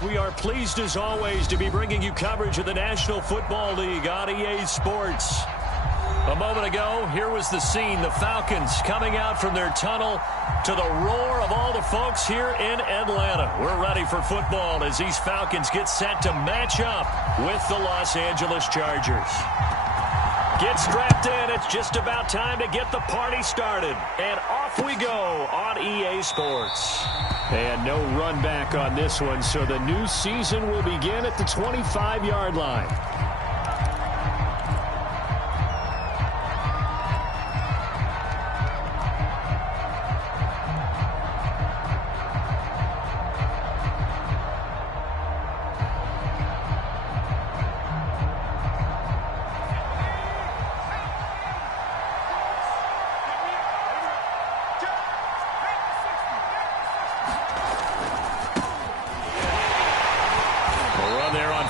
We are pleased as always to be bringing you coverage of the National Football League on EA Sports. A moment ago, here was the scene. The Falcons coming out from their tunnel to the roar of all the folks here in Atlanta. We're ready for football as these Falcons get set to match up with the Los Angeles Chargers. Get strapped in. It's just about time to get the party started. And off we go on EA Sports. And no run back on this one, so the new season will begin at the 25-yard line.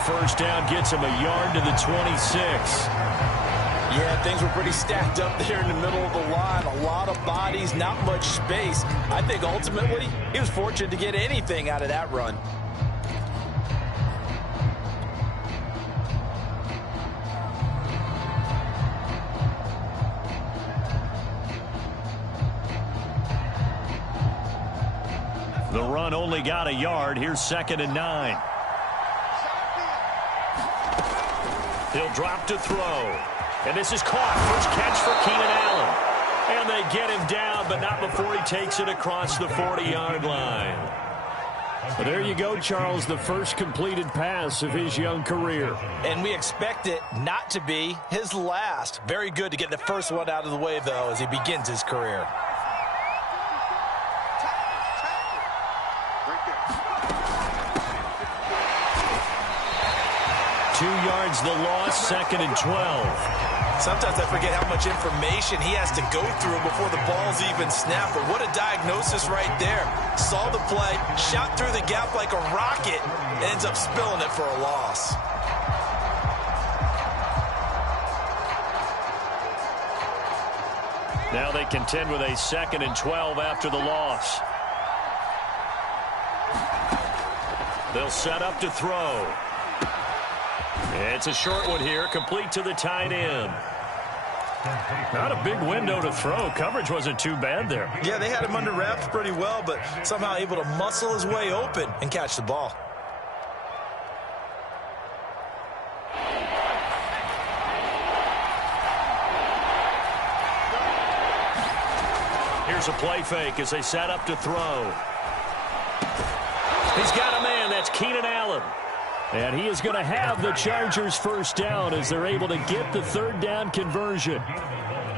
First down gets him a yard to the 26. Yeah, things were pretty stacked up there in the middle of the line. A lot of bodies, not much space. I think ultimately he was fortunate to get anything out of that run. The run only got a yard. Here's 2nd and 9. He'll drop to throw. And this is caught. First catch for Keenan Allen. And they get him down, but not before he takes it across the 40-yard line. Well, there you go, Charles, the first completed pass of his young career. And we expect it not to be his last. Very good to get the first one out of the way, though, as he begins his career. The loss, 2nd and 12. Sometimes I forget how much information he has to go through before the ball's even snapped. But what a diagnosis right there. Saw the play, shot through the gap like a rocket, and ends up spilling it for a loss. Now they contend with a 2nd and 12 after the loss. They'll set up to throw. It's a short one here, complete to the tight end. Not a big window to throw. Coverage wasn't too bad there. Yeah, they had him under wraps pretty well, but somehow able to muscle his way open and catch the ball. Here's a play fake as they set up to throw. He's got a man. That's Keenan Allen. And he is going to have the Chargers first down as they're able to get the 3rd down conversion.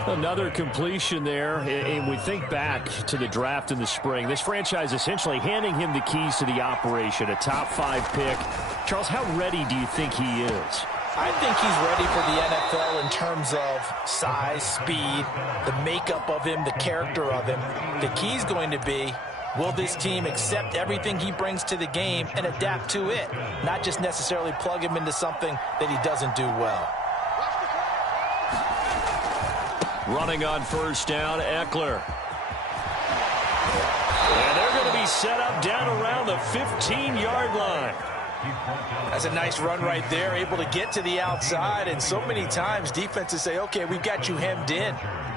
Another completion there, and we think back to the draft in the spring. This franchise essentially handing him the keys to the operation, a top 5 pick. Charles, how ready do you think he is? I think he's ready for the NFL in terms of size, speed, the makeup of him, the character of him. The key's going to be, will this team accept everything he brings to the game and adapt to it? Not just necessarily plug him into something that he doesn't do well. Running on first down, Eckler. And they're going to be set up down around the 15-yard line. That's a nice run right there, able to get to the outside. And so many times defenses say, okay, we've got you hemmed in.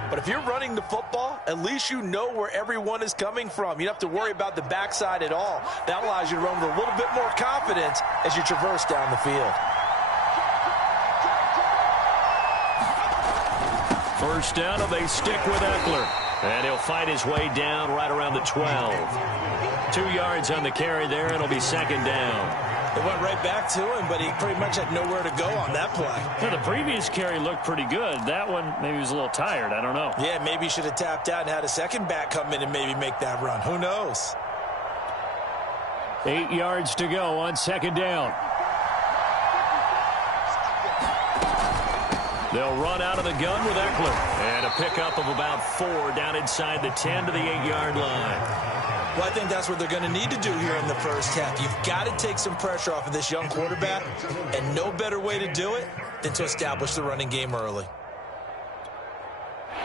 But if you're running the football, at least you know where everyone is coming from. You don't have to worry about the backside at all. That allows you to run with a little bit more confidence as you traverse down the field. First down, and they stick with Eckler. And he'll fight his way down right around the 12. 2 yards on the carry there, and it'll be 2nd down. It went right back to him, but he pretty much had nowhere to go on that play. Well, the previous carry looked pretty good. That one, maybe he was a little tired. I don't know. Yeah, maybe he should have tapped out and had a second back come in and maybe make that run. Who knows? 8 yards to go on 2nd down. They'll run out of the gun with Eckler. And a pickup of about 4 down inside the 10 to the 8-yard line. Well, I think that's what they're going to need to do here in the first half. You've got to take some pressure off of this young quarterback, and no better way to do it than to establish the running game early.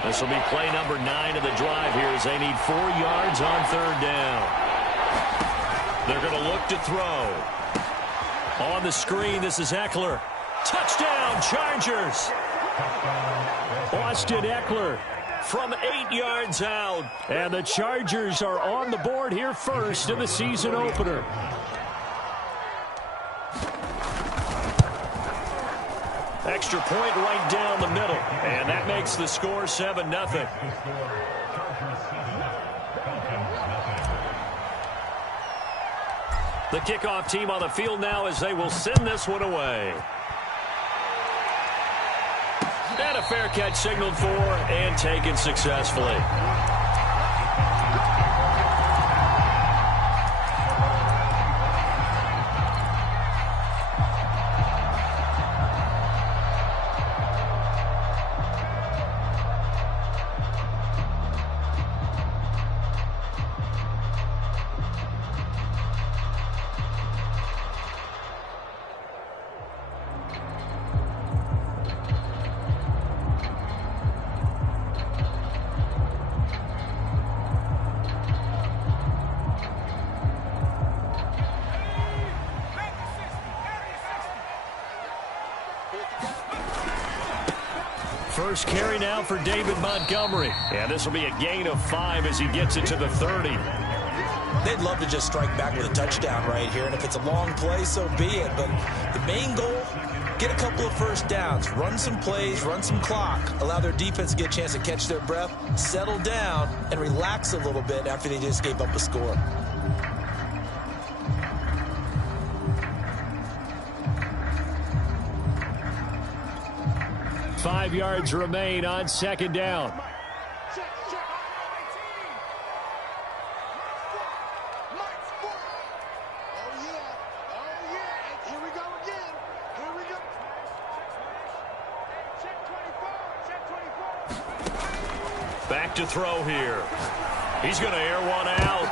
This will be play number 9 of the drive here as they need 4 yards on 3rd down. They're going to look to throw. On the screen, this is Eckler. Touchdown, Chargers. Austin Eckler from 8 yards out. And the Chargers are on the board here first in the season opener. Extra point right down the middle. And that makes the score 7-0. The kickoff team on the field now as they will send this one away. And a fair catch signaled for and taken successfully. First carry now for David Montgomery. And this will be a gain of 5 as he gets it to the 30. They'd love to just strike back with a touchdown right here. And if it's a long play, so be it. But the main goal, get a couple of first downs. Run some plays, run some clock. Allow their defense to get a chance to catch their breath, settle down, and relax a little bit after they just gave up a score. Five yards remain on second down. Back to throw here. He's going to air one out.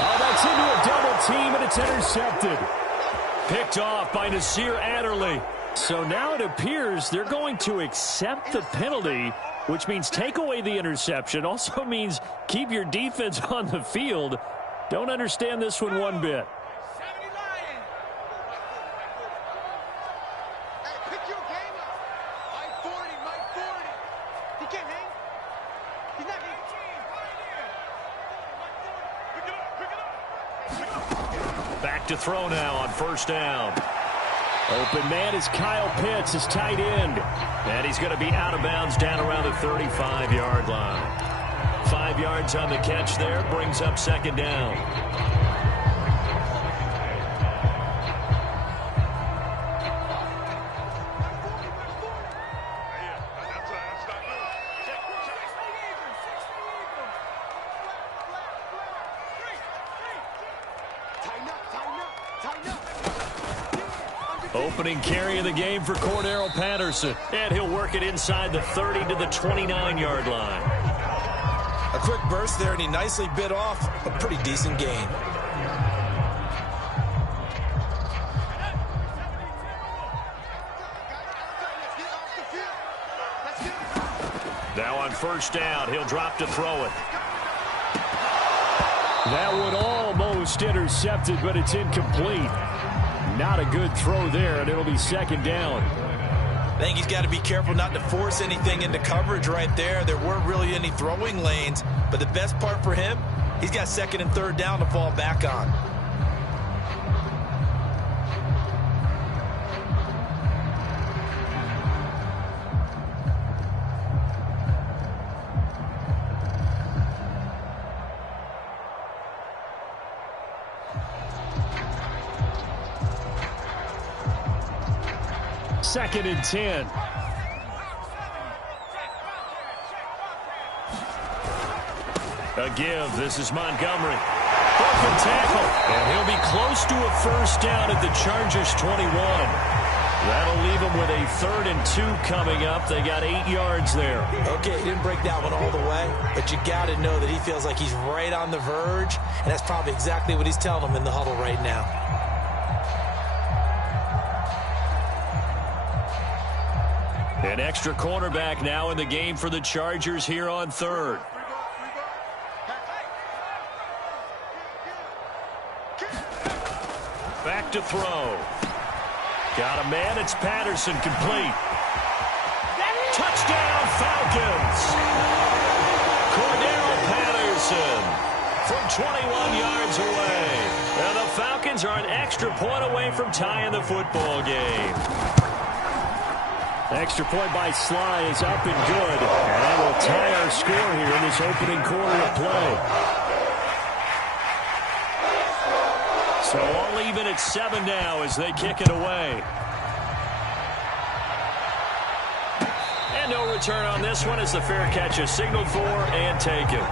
Oh, that's into a double team, and it's intercepted. Picked off by Nasir Adderley. So now it appears they're going to accept the penalty, which means take away the interception. Also means keep your defense on the field. Don't understand this one bit. Back to throw now on first down. Open man is Kyle Pitts, his tight end. And he's going to be out of bounds down around the 35-yard line. 5 yards on the catch there, brings up second down. Opening carry of the game for Cordero Patterson. And he'll work it inside the 30 to the 29-yard line. A quick burst there, and he nicely bit off a pretty decent gain. Now on first down, he'll drop to throw it. That one almost intercepted, but it's incomplete. Not a good throw there, and it'll be second down. I think he's got to be careful not to force anything into coverage right there. There weren't really any throwing lanes, but the best part for him, he's got second and third down to fall back on. Second and 10. A give. This is Montgomery. Broken tackle. And he'll be close to a first down at the Chargers 21. That'll leave them with a 3rd and 2 coming up. They got 8 yards there. Okay, he didn't break that one all the way, but you got to know that he feels like he's right on the verge, and that's probably exactly what he's telling them in the huddle right now. An extra cornerback now in the game for the Chargers here on third. Back to throw. Got a man. It's Patterson, complete. Touchdown, Falcons. Cordero Patterson from 21 yards away. And the Falcons are an extra point away from tying the football game. Extra point by Sly is up and good. And that will tie our score here in this opening quarter of play. So all even at 7 now as they kick it away. And no return on this one as the fair catch is signaled for and taken.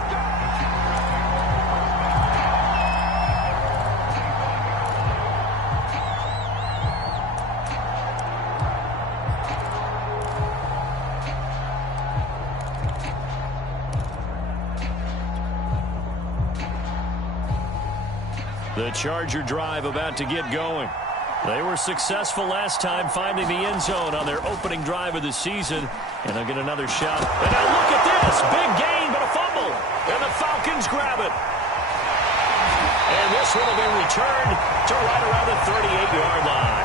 The Charger drive about to get going. They were successful last time finding the end zone on their opening drive of the season. And they'll get another shot. And now look at this. Big gain, but a fumble. And the Falcons grab it. And this one will be returned to right around the 38-yard line.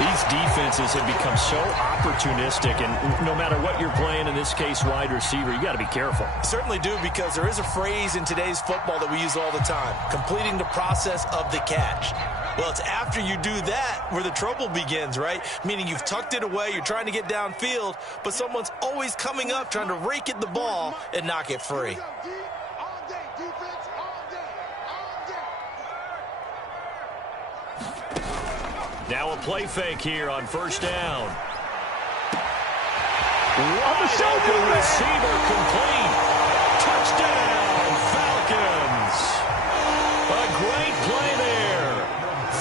These defenses have become so opportunistic, and no matter what you're playing, in this case wide receiver, you got to be careful. Certainly do, because there is a phrase in today's football that we use all the time, completing the process of the catch. Well, it's after you do that where the trouble begins, right? Meaning you've tucked it away, you're trying to get downfield, but someone's always coming up trying to rake at the ball and knock it free. Now a play fake here on first down. Wide open receiver, complete. Touchdown, Falcons. A great play there.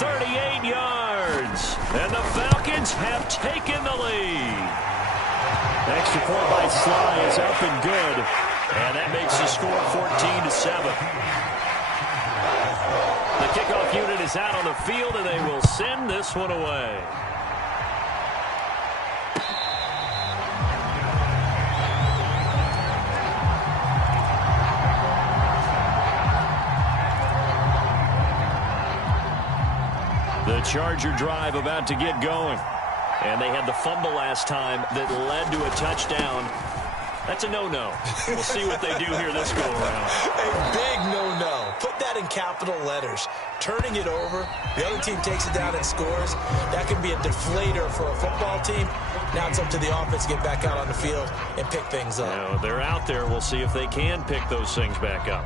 38 yards. And the Falcons have taken the lead. Extra point by Sly is up and good. And that makes the score 14-7. The kickoff unit is out on the field, and they will send this one away. The Charger drive about to get going. And they had the fumble last time that led to a touchdown. That's a no-no. We'll see what they do here this go-around. A big no-no. Put that in capital letters. Turning it over, the other team takes it down and scores. That can be a deflator for a football team. Now it's up to the offense to get back out on the field and pick things up. Now, they're out there. We'll see if they can pick those things back up.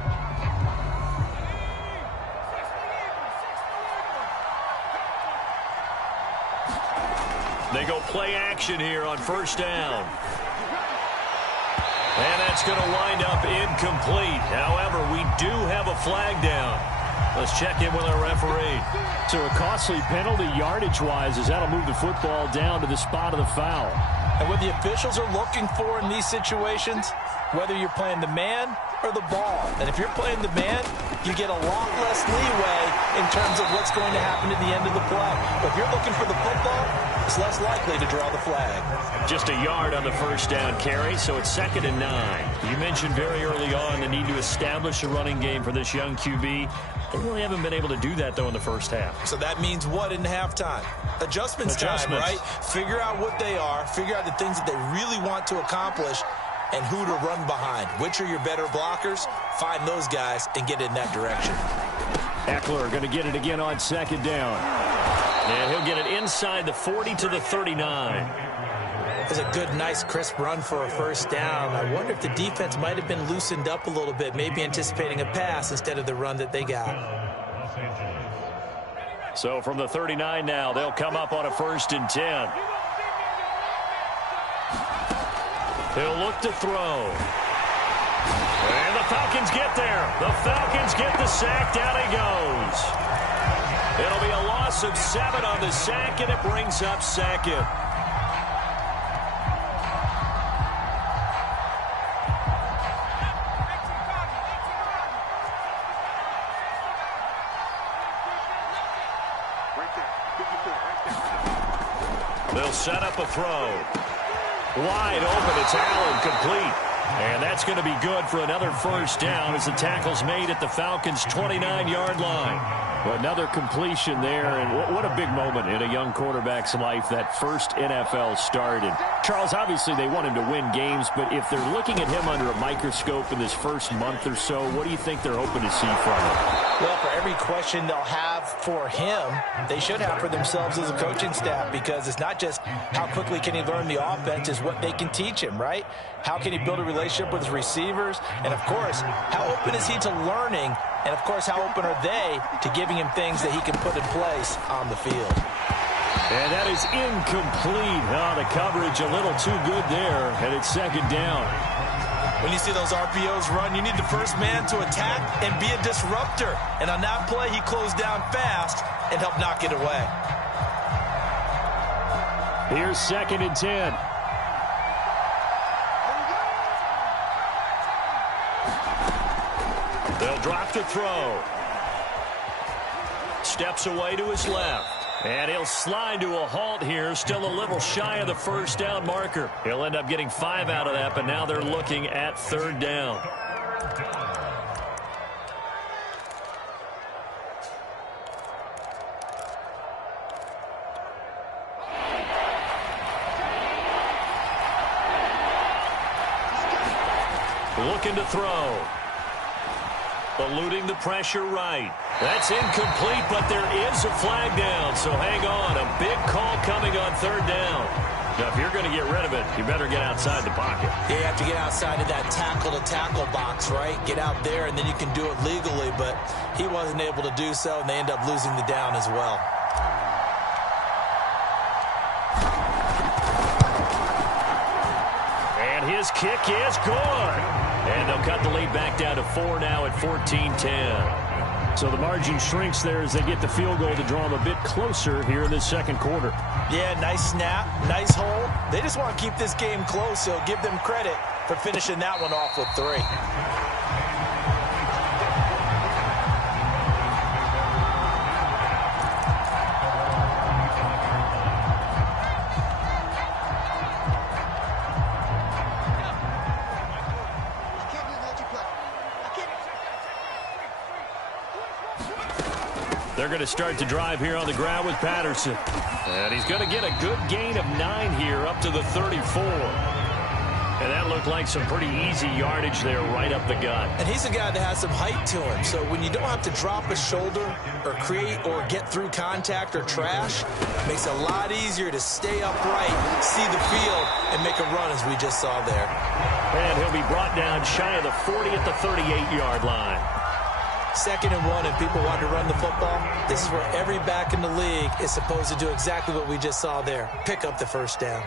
They go play action here on first down. And that's going to wind up incomplete. However, we do have a flag down. Let's check in with our referee. So a costly penalty yardage-wise as that'll move the football down to the spot of the foul. And what the officials are looking for in these situations, whether you're playing the man or the ball. And if you're playing the man, you get a lot less leeway in terms of what's going to happen at the end of the play. But if you're looking for the football, it's less likely to draw the flag. Just a yard on the first down carry, so it's 2nd and 9. You mentioned very early on the need to establish a running game for this young QB. They really haven't been able to do that, though, in the first half. So that means what in halftime? Adjustments time, right? Figure out what they are, figure out the things that they really want to accomplish, and who to run behind. Which are your better blockers? Find those guys and get in that direction. Eckler going to get it again on 2nd down. And he'll get it inside the 40 to the 39. It was a good, nice, crisp run for a first down. I wonder if the defense might have been loosened up a little bit, maybe anticipating a pass instead of the run that they got. So from the 39 now, they'll come up on a 1st and 10. He'll look to throw. And the Falcons get there. The Falcons get the sack. Down he goes. It'll be a loss of 7 on the sack, and it brings up 2nd. They'll set up a throw. Wide open, it's Allen, complete. And That's going to be good for another first down as the tackle's made at the Falcons' 29-yard line. Well, another completion there, and what a big moment in a young quarterback's life, that first NFL start. And Charles, obviously they want him to win games, but if they're looking at him under a microscope in this first month or so, what do you think they're hoping to see from him? Well, for every question they'll have for him, they should have for themselves as a coaching staff, because it's not just how quickly can he learn the offense, it's what they can teach him, right? How can he build a relationship with his receivers? And, of course, how open is he to learning? And, of course, how open are they to giving him things that he can put in place on the field? And that is incomplete. Oh, the coverage a little too good there, and it's second down. When you see those RPOs run, you need the first man to attack and be a disruptor. And on that play, he closed down fast and helped knock it away. Here's 2nd and 10. They'll drop to throw. Steps away to his left. And he'll slide to a halt here, still a little shy of the first down marker. He'll end up getting 5 out of that, but now they're looking at 3rd down. Looking to throw. Eluding the pressure right. That's incomplete, but there is a flag down, so hang on. A big call coming on 3rd down. Now, if you're going to get rid of it, you better get outside the pocket. Yeah, you have to get outside of that tackle-to-tackle box, right? Get out there, and then you can do it legally, but he wasn't able to do so, and they end up losing the down as well. And his kick is good. And they'll cut the lead back down to 4 now at 14-10. So the margin shrinks there as they get the field goal to draw them a bit closer here in this second quarter. Yeah, nice snap, nice hole. They just want to keep this game close, so give them credit for finishing that one off with 3. They're going to start the drive here on the ground with Patterson. And he's going to get a good gain of 9 here up to the 34. And that looked like some pretty easy yardage there right up the gut. And he's a guy that has some height to him. So when you don't have to drop a shoulder or create or get through contact or trash, it makes it a lot easier to stay upright, see the field, and make a run as we just saw there. And he'll be brought down shy of the 40 at the 38-yard line. 2nd and 1, and people want to run the football. This is where every back in the league is supposed to do exactly what we just saw there. Pick up the first down.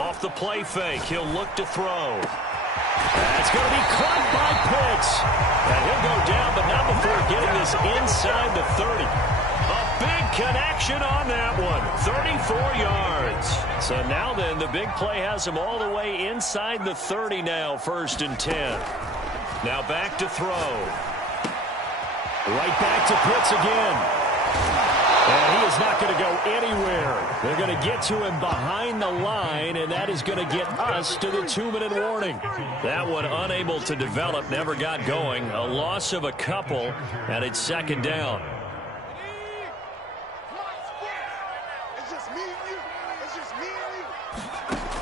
Off the play fake, he'll look to throw. That's going to be caught by Pitts. And he'll go down, but not before getting this inside the 30. A big connection on that one. 34 yards. So now then, the big play has him all the way inside the 30 now, 1st and 10. Now back to throw. Right back to Pitts again. And he is not going to go anywhere. They're going to get to him behind the line, and that is going to get us to the 2-minute warning. That one unable to develop, never got going. A loss of a couple, and it's 2nd down.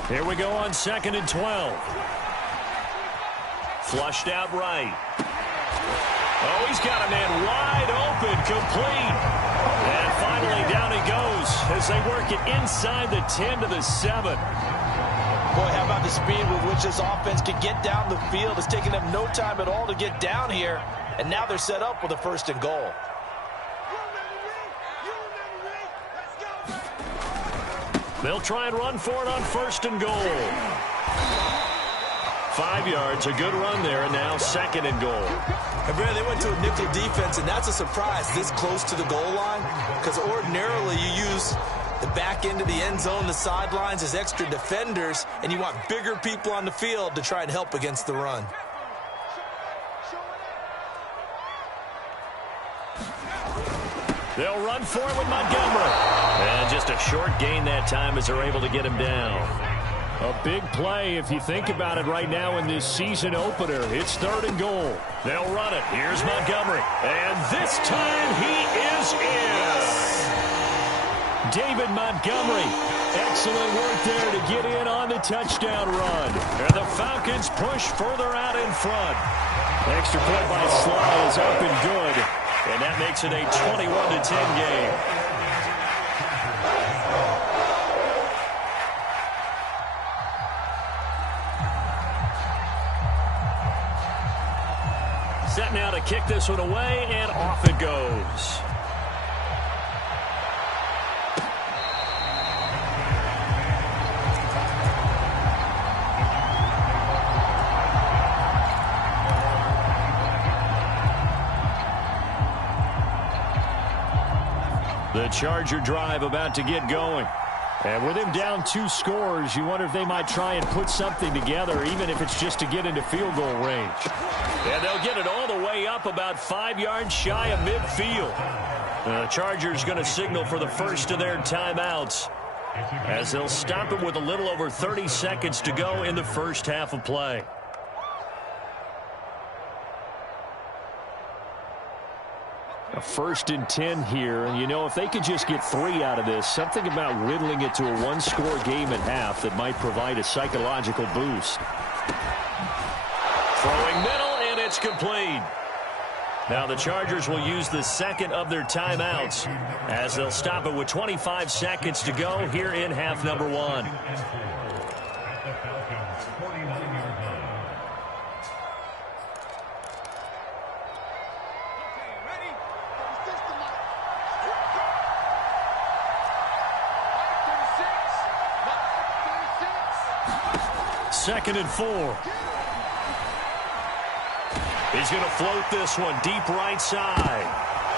Here we go on 2nd and 12. Flushed out right. Oh, he's got a man wide open, complete. And finally down he goes as they work it inside the 10 to the 7. Boy, how about the speed with which this offense can get down the field? It's taking them no time at all to get down here. And now they're set up with a 1st and goal. They'll try and run for it on 1st and goal. 5 yards, a good run there, and now 2nd and goal. And Brad, they went to a nickel defense, and that's a surprise this close to the goal line, because ordinarily you use the back end of the end zone, the sidelines as extra defenders, and you want bigger people on the field to try and help against the run. They'll run for it with Montgomery. And just a short gain that time as they're able to get him down. A big play if you think about it right now in this season opener. It's 3rd and goal. They'll run it. Here's Montgomery. And this time he is in. David Montgomery. Excellent work there to get in on the touchdown run. And the Falcons push further out in front. Extra point by Sly is up and good. And that makes it a 21-10 game. Set now to kick this one away, and off it goes. The Charger drive about to get going. And with him down 2 scores, you wonder if they might try and put something together, even if it's just to get into field goal range. And they'll get it all the way up about 5 yards shy of midfield. The Chargers going to signal for the first of their timeouts, as they'll stop it with a little over 30 seconds to go in the first half of play. A 1st and 10 here, and you know, if they could just get 3 out of this, something about whittling it to a 1-score game at half that might provide a psychological boost. Throwing middle, and it's complete. Now the Chargers will use the second of their timeouts, as they'll stop it with 25 seconds to go here in half number 1. Second and 4. He's going to float this one deep right side.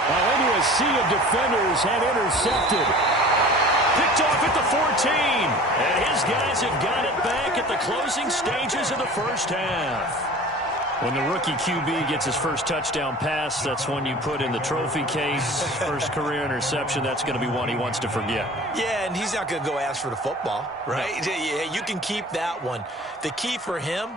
Well, into a sea of defenders and intercepted. Picked off at the 14. And his guys have got it back at the closing stages of the first half. When the rookie QB gets his first touchdown pass, that's one you put in the trophy case. First career interception, that's going to be one he wants to forget. Yeah, and he's not going to go ask for the football, right? Yeah, you can keep that one. The key for him,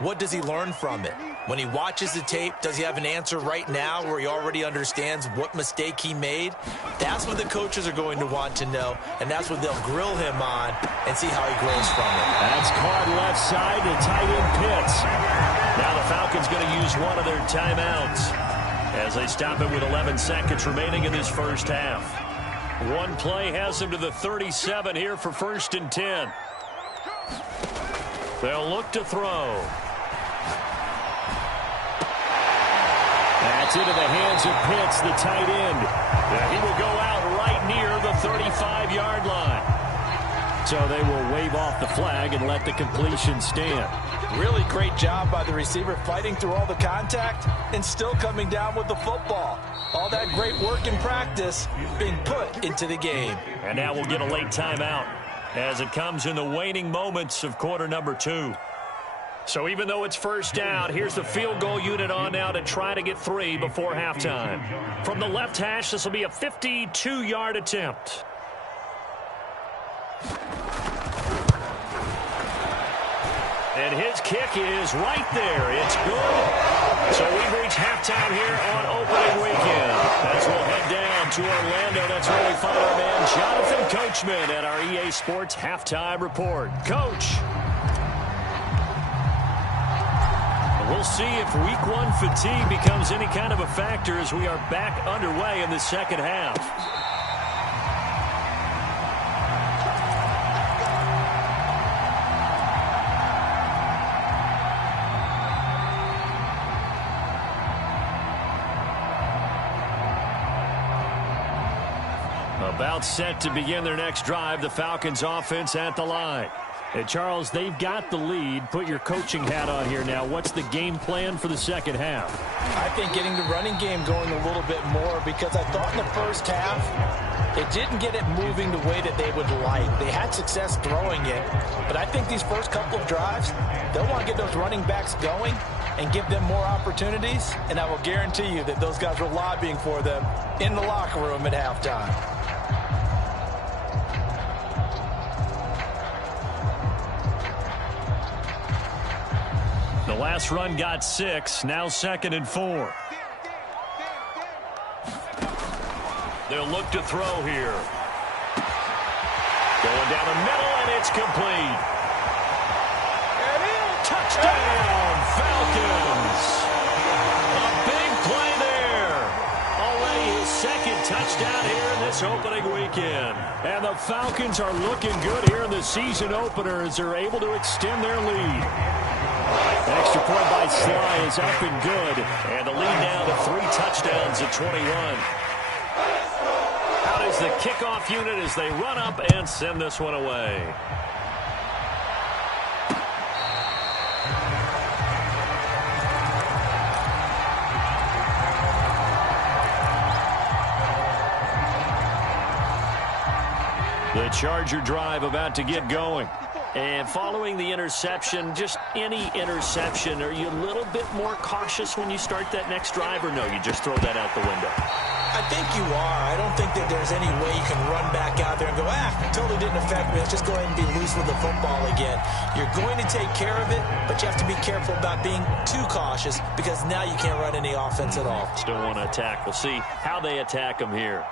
what does he learn from it? When he watches the tape, does he have an answer right now where he already understands what mistake he made? That's what the coaches are going to want to know, and that's what they'll grill him on and see how he grows from it. That's caught left side to tight end Pitts. Now the Falcons going to use one of their timeouts as they stop it with 11 seconds remaining in this first half. One play has them to the 37 here for 1st and 10. They'll look to throw. That's into the hands of Pitts, the tight end. He will go out right near the 35-yard line. So they will wave off the flag and let the completion stand. Really great job by the receiver fighting through all the contact and still coming down with the football. All that great work in practice being put into the game. And now we'll get a late timeout as it comes in the waning moments of quarter number 2. So even though it's first down, here's the field goal unit on now to try to get 3 before halftime. From the left hash, this will be a 52-yard attempt. And his kick is right there. It's good. So we've reached halftime here on opening weekend. As we'll head down to Orlando, that's where we find our man Jonathan Coachman at our EA Sports Halftime Report. Coach. We'll see if week 1 fatigue becomes any kind of a factor as we are back underway in the second half. About set to begin their next drive, the Falcons offense at the line. Hey, Charles, they've got the lead. Put your coaching hat on here now. What's the game plan for the second half? I think getting the running game going a little bit more, because I thought in the first half it didn't get it moving the way that they would like. They had success throwing it, but I think these first couple of drives, they'll want to get those running backs going and give them more opportunities, and I will guarantee you that those guys were lobbying for them in the locker room at halftime. last run got 6. Now 2nd and 4. They'll look to throw here. Going down the middle, and it's complete. Touchdown, Falcons. A big play there. Already his 2nd touchdown here in this opening weekend. And the Falcons are looking good here in the season opener as they're able to extend their lead. Extra point by Sly is up and good. And the lead now to 3 touchdowns at 21. Out is the kickoff unit as they run up and send this one away. The Charger drive about to get going. And following the interception, just any interception, are you a little bit more cautious when you start that next drive, or no, you just throw that out the window? I think you are. I don't think that there's any way you can run back out there and go, totally didn't affect me. Let's just go ahead and be loose with the football again. You're going to take care of it, but you have to be careful about being too cautious because now you can't run any offense at all. Still want to attack. We'll see how they attack them here.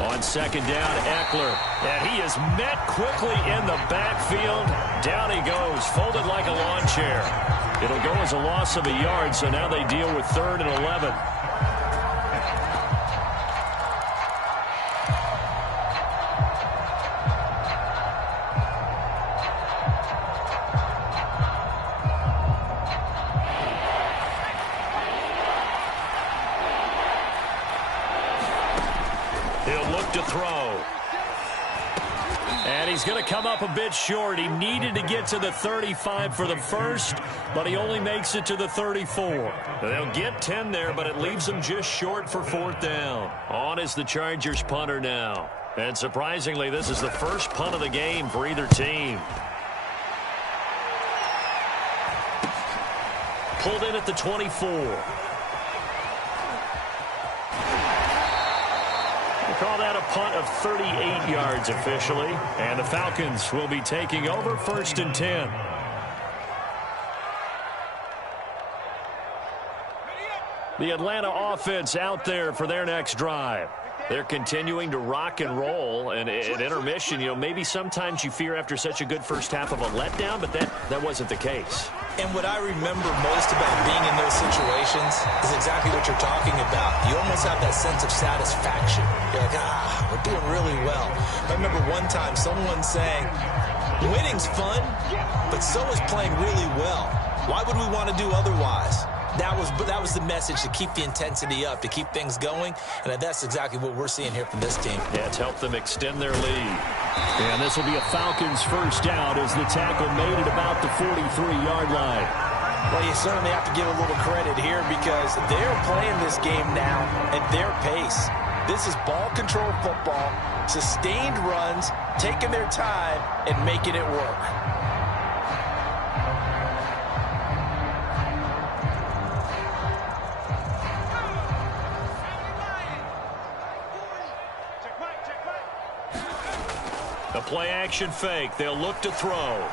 On 2nd down, Eckler. And he is met quickly in the backfield. Down he goes, folded like a lawn chair. It'll go as a loss of a yard, so now they deal with 3rd and 11. He'll look to throw. And he's going to come up a bit short. He needed to get to the 35 for the first, but he only makes it to the 34. They'll get 10 there, but it leaves them just short for 4th down. On is the Chargers punter now. And surprisingly, this is the first punt of the game for either team. Pulled in at the 24. Call that a punt of 38 yards officially. And the Falcons will be taking over 1st and 10. The Atlanta offense out there for their next drive. They're continuing to rock and roll, and at intermission, maybe sometimes you fear after such a good first half of a letdown, but that wasn't the case. And what I remember most about being in those situations is exactly what you're talking about. You almost have that sense of satisfaction. You're like, we're doing really well. I remember one time someone saying, winning's fun, but so is playing really well. Why would we want to do otherwise? That was the message, to keep the intensity up, to keep things going, and that's exactly what we're seeing here from this team. Yeah, it's helped them extend their lead. And this will be a Falcons first down as the tackle made it about the 43-yard line. Well, you certainly have to give a little credit here because they're playing this game now at their pace. This is ball control football, sustained runs, taking their time, and making it work. The play-action fake. They'll look to throw.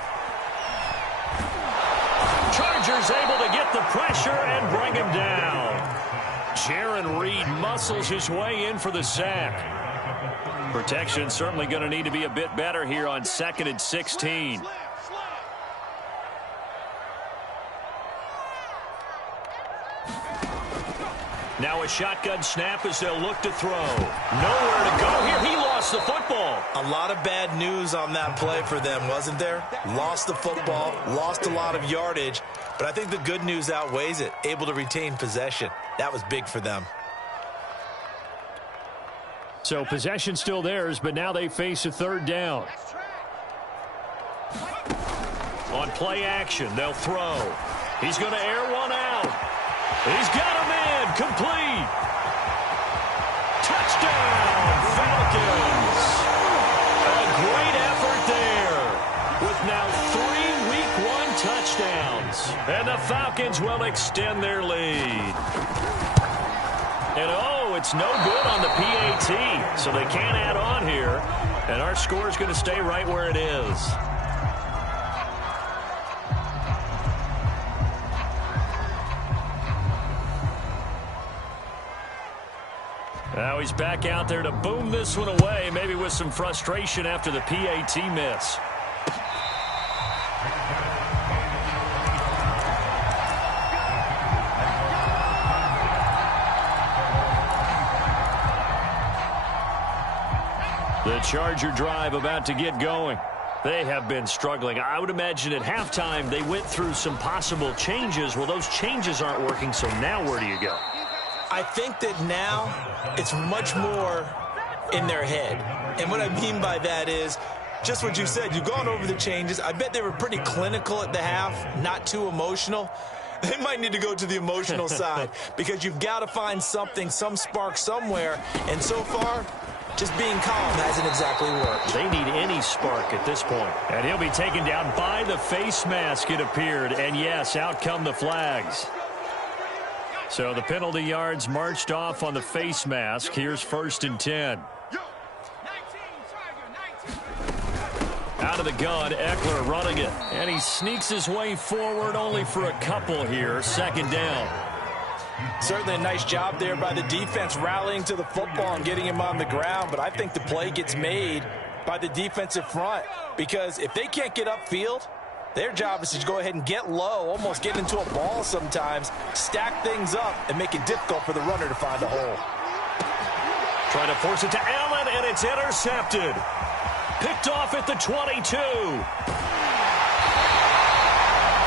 Chargers able to get the pressure and bring him down. Jaron Reed muscles his way in for the sack. Protection certainly going to need to be a bit better here on 2nd and 16. Now a shotgun snap as they'll look to throw. Nowhere to go here. He lost the football. A lot of bad news on that play for them, wasn't there? Lost the football, lost a lot of yardage, but I think the good news outweighs it. Able to retain possession. That was big for them. So possession still theirs, but now they face a 3rd down. On play action, they'll throw. He's going to air one out. He's got him in. Complete. Touchdown, Falcons. A great effort there with now 3 Week 1 touchdowns. And the Falcons will extend their lead. And it's no good on the PAT, so they can't add on here. And our score is going to stay right where it is. Now he's back out there to boom this one away, maybe with some frustration after the PAT miss. The Charger drive about to get going. They have been struggling. I would imagine at halftime they went through some possible changes. Well, those changes aren't working, so now where do you go? I think that now it's much more in their head. And what I mean by that is just what you said. You've gone over the changes. I bet they were pretty clinical at the half, not too emotional. They might need to go to the emotional side because you've got to find something, some spark somewhere. And so far, just being calm hasn't exactly worked. They need any spark at this point. And he'll be taken down by the face mask, it appeared. And yes, out come the flags. So the penalty yards marched off on the face mask. Here's 1st and 10. Out of the gun, Ekeler running it. And he sneaks his way forward only for a couple here. 2nd down. Certainly a nice job there by the defense rallying to the football and getting him on the ground. But I think the play gets made by the defensive front because if they can't get upfield, their job is to go ahead and get low, almost get into a ball sometimes, stack things up, and make it difficult for the runner to find a hole. Trying to force it to Allen, and it's intercepted. Picked off at the 22.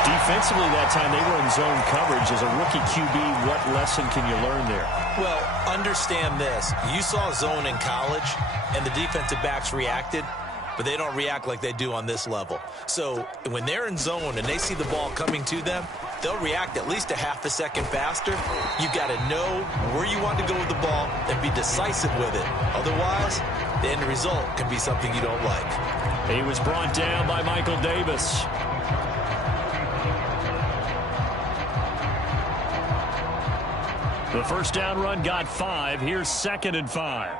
Defensively that time, they were in zone coverage. As a rookie QB, what lesson can you learn there? Well, understand this. You saw zone in college, and the defensive backs reacted, but they don't react like they do on this level. So when they're in zone and they see the ball coming to them, they'll react at least a half a second faster. You've got to know where you want to go with the ball and be decisive with it. Otherwise, the end result can be something you don't like. He was brought down by Michael Davis. The first down run got 5. Here's 2nd and 5.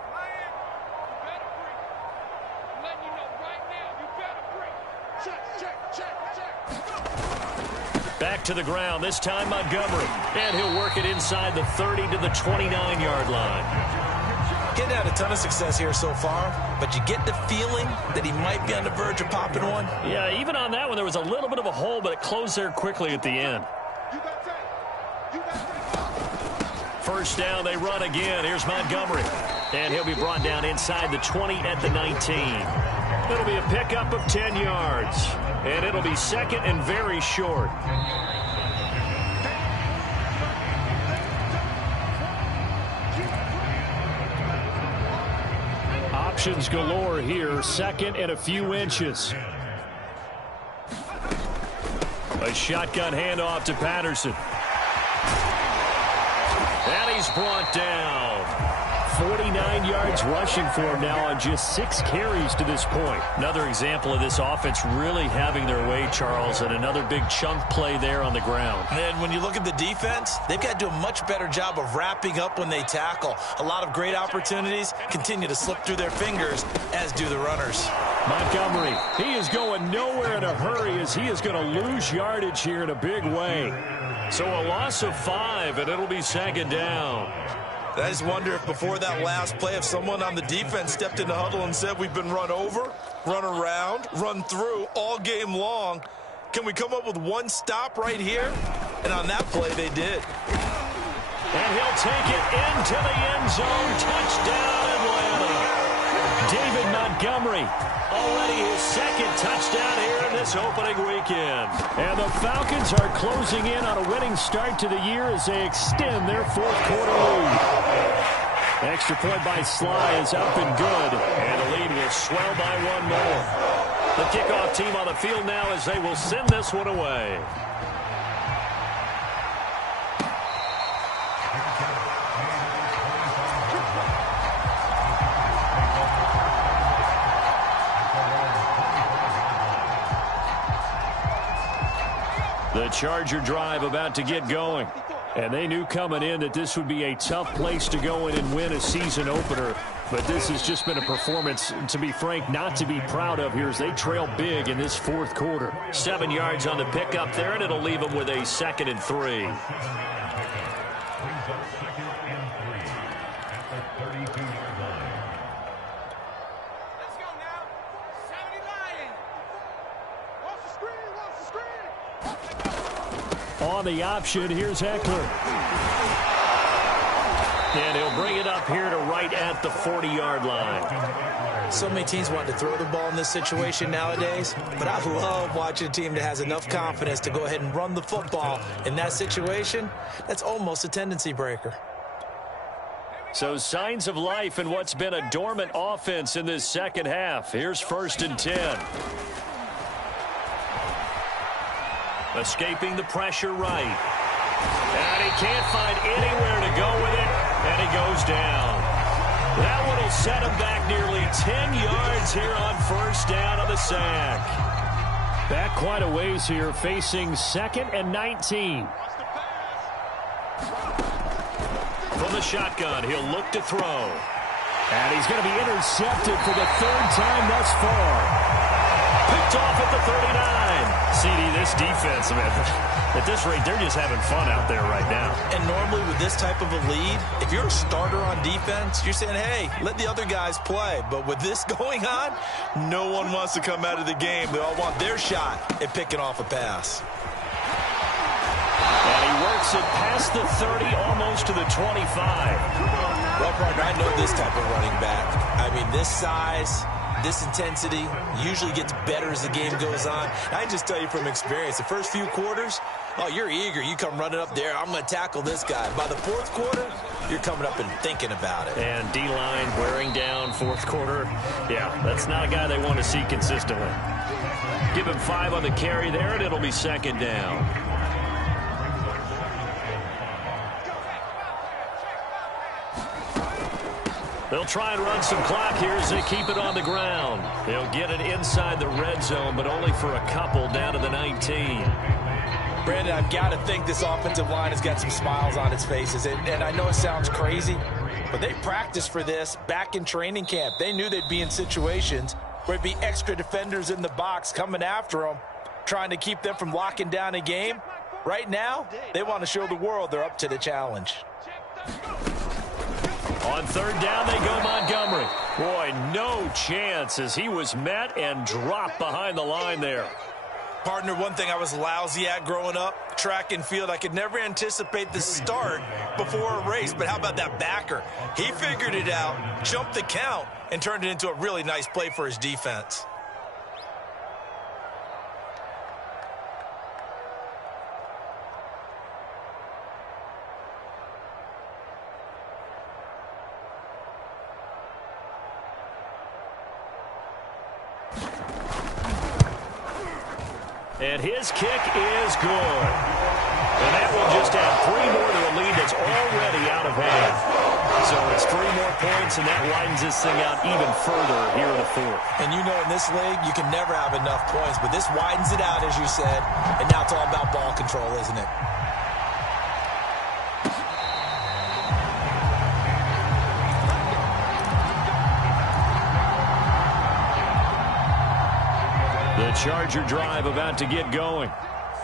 Back to the ground, this time Montgomery. And he'll work it inside the 30 to the 29-yard line. Getting had a ton of success here so far, but you get the feeling that he might be on the verge of popping one. Yeah, even on that one, there was a little bit of a hole, but it closed there quickly at the end. First down, they run again. Here's Montgomery. And he'll be brought down inside the 20 at the 19. It'll be a pickup of 10 yards. And it'll be 2nd and very short. Options galore here. 2nd and a few inches. A shotgun handoff to Patterson. And he's brought down. 49 yards rushing for him now on just 6 carries to this point. Another example of this offense really having their way, Charles, and another big chunk play there on the ground. And when you look at the defense, they've got to do a much better job of wrapping up when they tackle. A lot of great opportunities continue to slip through their fingers, as do the runners. Montgomery, he is going nowhere in a hurry as he is going to lose yardage here in a big way. So a loss of 5, and it'll be 2nd down. I just wonder if before that last play, if someone on the defense stepped in the huddle and said, we've been run over, run around, run through all game long. Can we come up with one stop right here? And on that play, they did. And he'll take it into the end zone. Touchdown, Atlanta. David Montgomery, already his 2nd touchdown here in this opening weekend. And the Falcons are closing in on a winning start to the year as they extend their 4th quarter lead. Extra point by Sly is up and good. And the lead will swell by 1 more. The kickoff team on the field now as they will send this one away. The Charger drive about to get going. And they knew coming in that this would be a tough place to go in and win a season opener. But this has just been a performance, to be frank, not to be proud of here as they trail big in this 4th quarter. 7 yards on the pickup there, and it'll leave them with a 2nd and 3. On the option, here's Ekeler. And he'll bring it up here to right at the 40-yard line. So many teams want to throw the ball in this situation nowadays, but I love watching a team that has enough confidence to go ahead and run the football. In that situation, that's almost a tendency breaker. So signs of life in what's been a dormant offense in this second half. Here's 1st and 10. Escaping the pressure right. And he can't find anywhere to go with it, and he goes down. That one will set him back nearly 10 yards here on 1st down on the sack. Back quite a ways here, facing 2nd and 19. From the shotgun, he'll look to throw. And he's going to be intercepted for the 3rd time thus far. Picked off at the 39. CD, this defense, man, at this rate, they're just having fun out there right now. And normally with this type of a lead, if you're a starter on defense, you're saying, hey, let the other guys play. But with this going on, no one wants to come out of the game. They all want their shot at picking off a pass. And he works it past the 30, almost to the 25. Well, partner, I know this type of running back. I mean, this size, this intensity usually gets better as the game goes on. I can just tell you from experience, the first few quarters, oh, you're eager. You come running up there, I'm going to tackle this guy. By the 4th quarter, you're coming up and thinking about it. And D-line wearing down 4th quarter. Yeah, that's not a guy they want to see consistently. Give him 5 on the carry there, and it'll be 2nd down. They'll try and run some clock here as they keep it on the ground. They'll get it inside the red zone, but only for a couple down to the 19. Brandon, I've got to think this offensive line has got some smiles on its faces. And I know it sounds crazy, but they practiced for this back in training camp. They knew they'd be in situations where there'd be extra defenders in the box coming after them, trying to keep them from locking down a game. Right now, they want to show the world they're up to the challenge. On 3rd down, they go Montgomery. Boy, no chance as he was met and dropped behind the line there. Partner, one thing I was lousy at growing up, track and field, I could never anticipate the start before a race. But how about that backer? He figured it out, jumped the count, and turned it into a really nice play for his defense. And his kick is good. And that will just add 3 more to a lead that's already out of hand. So it's 3 more points, and that widens this thing out even further here in the 4th. And you know in this league, you can never have enough points, but this widens it out, as you said, and now it's all about ball control, isn't it? The Charger drive about to get going.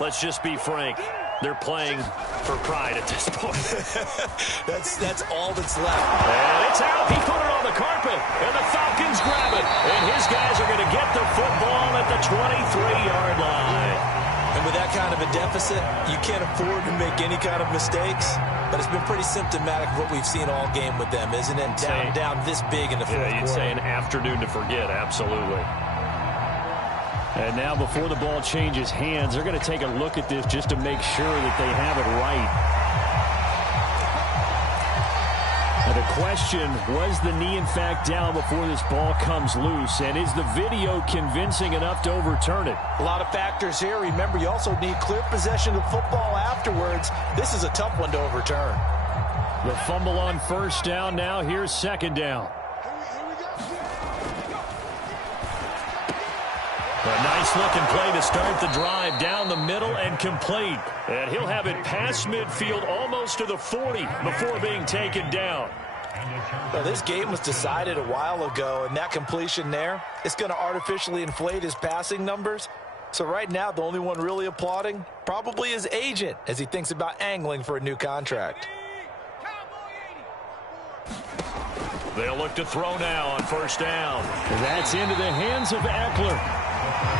Let's just be frank. They're playing for pride at this point. that's all that's left. And it's out. He put it on the carpet. And the Falcons grab it. And his guys are going to get the football at the 23-yard line. And with that kind of a deficit, you can't afford to make any kind of mistakes. But it's been pretty symptomatic of what we've seen all game with them, isn't it? Down this big in the 4th quarter. You'd say an afternoon to forget. Absolutely. And now before the ball changes hands, they're going to take a look at this just to make sure that they have it right. Now the question, was the knee in fact down before this ball comes loose? And is the video convincing enough to overturn it? A lot of factors here. Remember, you also need clear possession of football afterwards. This is a tough one to overturn. The fumble on 1st down. Now here's 2nd down. A nice-looking play to start the drive down the middle and complete. And he'll have it past midfield almost to the 40 before being taken down. Well, this game was decided a while ago, and that completion there, it's going to artificially inflate his passing numbers. So right now, the only one really applauding probably his agent as he thinks about angling for a new contract. They'll look to throw now on 1st down. That's into the hands of Ekeler.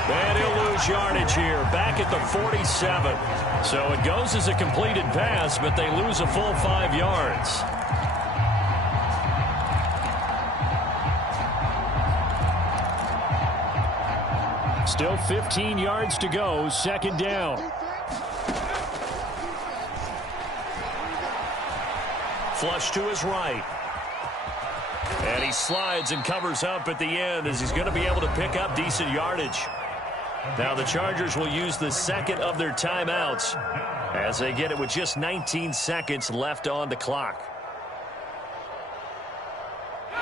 And he'll lose yardage here, back at the 47. So it goes as a completed pass, but they lose a full 5 yards. Still 15 yards to go, second down. Flush to his right. And he slides and covers up at the end as he's going to be able to pick up decent yardage. Now the Chargers will use the second of their timeouts as they get it with just 19 seconds left on the clock.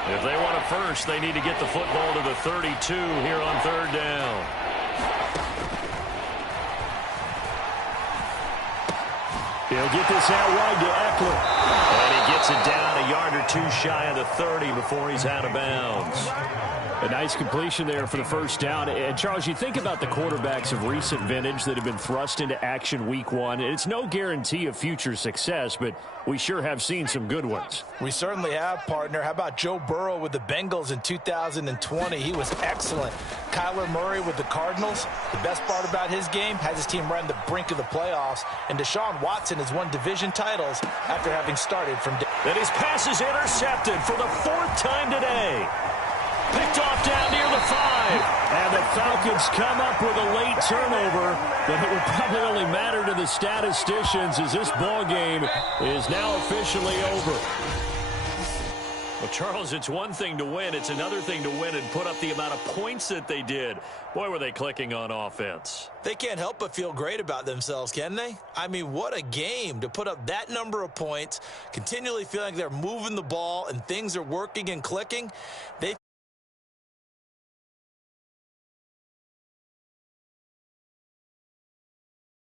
If they want a first, they need to get the football to the 32 here on third down. He'll get this out wide to Eckler. And he gets it down a yard or two shy of the 30 before he's out of bounds. A nice completion there for the first down. And, Charles, you think about the quarterbacks of recent vintage that have been thrust into action week one. It's no guarantee of future success, but we sure have seen some good ones. We certainly have, partner. How about Joe Burrow with the Bengals in 2020? He was excellent. Kyler Murray with the Cardinals. The best part about his game, has his team right on the brink of the playoffs. And Deshaun Watson has won division titles after having started from... And his pass is intercepted for the 4th time today. Picked off down near the 5. And the Falcons come up with a late turnover, but it will probably only matter to the statisticians as this ball game is now officially over. Well, Charles, it's one thing to win. It's another thing to win and put up the amount of points that they did. Boy, were they clicking on offense. They can't help but feel great about themselves, can they? I mean, what a game to put up that number of points, continually feeling like they're moving the ball and things are working and clicking. They